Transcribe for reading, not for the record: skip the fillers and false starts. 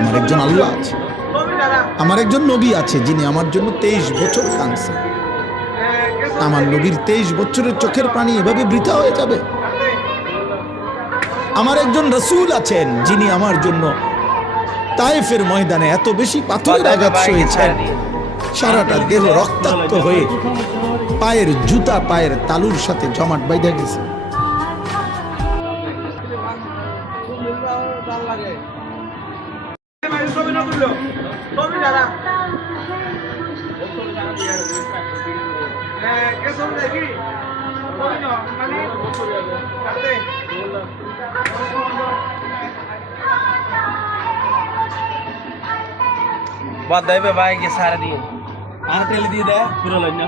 আমার একজন আল্লাহ আছে, আমার একজন নবী আছে যিনি আমার জন্য 23 বছর কাঁদছেন। আমার নবীর 23 বছরের চোখের পানি এভাবে বৃথা হয়ে যাবে? আমার একজন রাসূল আছেন যিনি আমার জন্য তায়েফের ময়দানে এত বেশি পাথরের আঘাত সয়েছেন, সারাটা দেহ রক্তাক্ত হয়ে পায়ের জুতা পায়ের তালুর সাথে জমাট বাইধা গেছে। বাদ দেবে ভাই, সারা দিয়ে আর টেলে দিয়ে দেয় পুরো লাইন না।